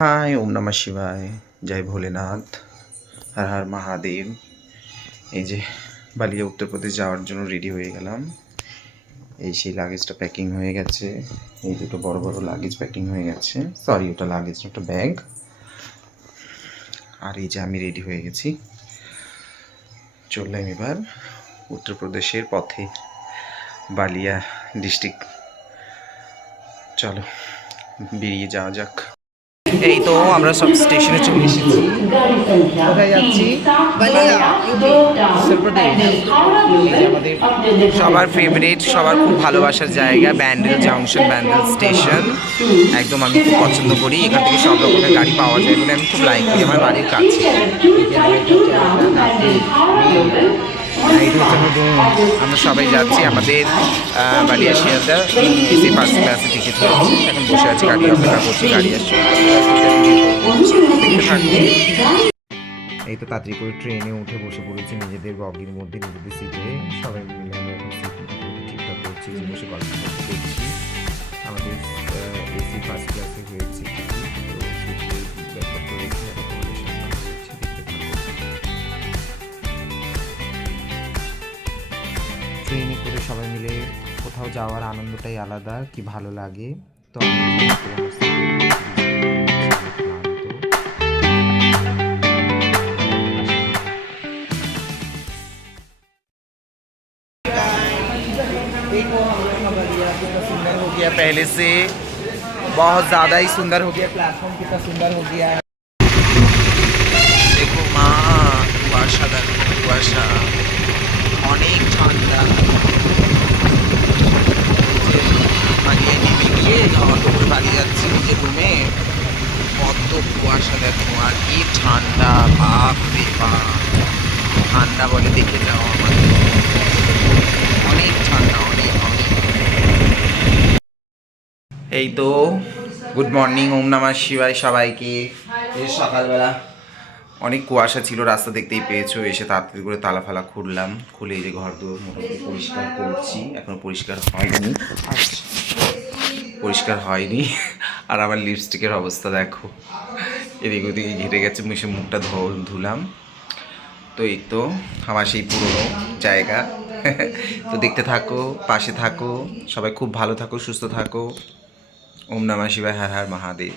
High, ওম নমঃ শিবায়, জয় ভোলেনাথ, হর হর মহাদেব। এই যে বালিয়া উত্তরপ্রদেশ যাওয়ার জন্য রেডি হয়ে গেলাম। এই সেই লাগেজটা প্যাকিং হয়ে গেছে। এই দুটো বড় বড় লাগেজ প্যাকিং হয়ে গেছে। সরি, ওটা লাগেজ, ওটা ব্যাগ। আর এই যে আমি রেডি হয়ে গেছি, চললাম এবার উত্তরপ্রদেশের পথে, বালিয়া ডিস্ট্রিক্ট। চলো বেরিয়ে যাওয়া যাক। এই তো আমরা সব স্টেশনে চলে এসেছি। কোথায় যাচ্ছি? সবার ফেভারিট, সবার খুব ভালোবাসার জায়গা ব্যান্ডেল জাংশন, ব্যান্ডেল স্টেশন। একদম আমি খুব পছন্দ করি, এখান থেকে সব রকমের গাড়ি পাওয়া যায় বলে আমি খুব লাইক করি, আমার বাড়ির কাছে। আমরা সবাই যাচ্ছি, আমাদের বালিয়া শিয়ালদা এসি ফার্স্ট ক্লাসে টিকিট হয়েছে। এখন বসে আছি, গাড়ি অপেক্ষা করছি, গাড়ি আসছে। দেখতে থাকবো। এই তো তাড়াতাড়ি করে ট্রেনে উঠে বসে পড়েছি নিজেদের বগির মধ্যে, নিজেদের সিটে। সবাই মিলে আমরা এখন সিট ঠিকঠাক করছি, বসে গল্প করতে দেখছি। আমাদের এসি ফার্স্ট ক্লাসে হয়েছে, ট্রেনে করে সবাই মিলে কোথাও যাওয়ার আনন্দটাই আলাদা, কি ভালো লাগে। তো देखो बलिया कितना सुंदर हो गया पहले से, बहुत ज़्यादा ही सुंदर हो गया। प्लेटफॉर्म कितना सुंदर हो गया है। देखो माँ, कुआशा देखो, कुआशा অনেক ঠান্ডা। বাড়িয়ে নেমে গিয়ে অটো করে বাড়ি যাচ্ছি নিজের রুমে। কত কুয়াশা দেখো, আর কি ঠান্ডা, বাপ রে বাপ। ঠান্ডা বলে দেখে যাও, আমাদের অনেক ঠান্ডা, অনেক অনেক। এই তো গুড মর্নিং, ওম নমঃ শিবায় সবাইকে। এই সকালবেলা অনেক কুয়াশা ছিল, রাস্তা দেখতেই পেয়েছো। এসে তাড়াতাড়ি করে তালা ফালা খুললাম, খুলে এই যে ঘর দুয়ার মোটামুটি পরিষ্কার করছি। এখনো পরিষ্কার হয়নি, পরিষ্কার হয়নি। আর আমার লিপস্টিকের অবস্থা দেখো, এদিক ওদিকে ঘেটে গেছে, মিশে মুখটা ধুলাম। তো এই তো আমার সেই পুরনো জায়গা। তো দেখতে থাকো, পাশে থাকো, সবাই খুব ভালো থাকো, সুস্থ থাকো। ওম নমঃ শিবায়, হর হর মহাদেব।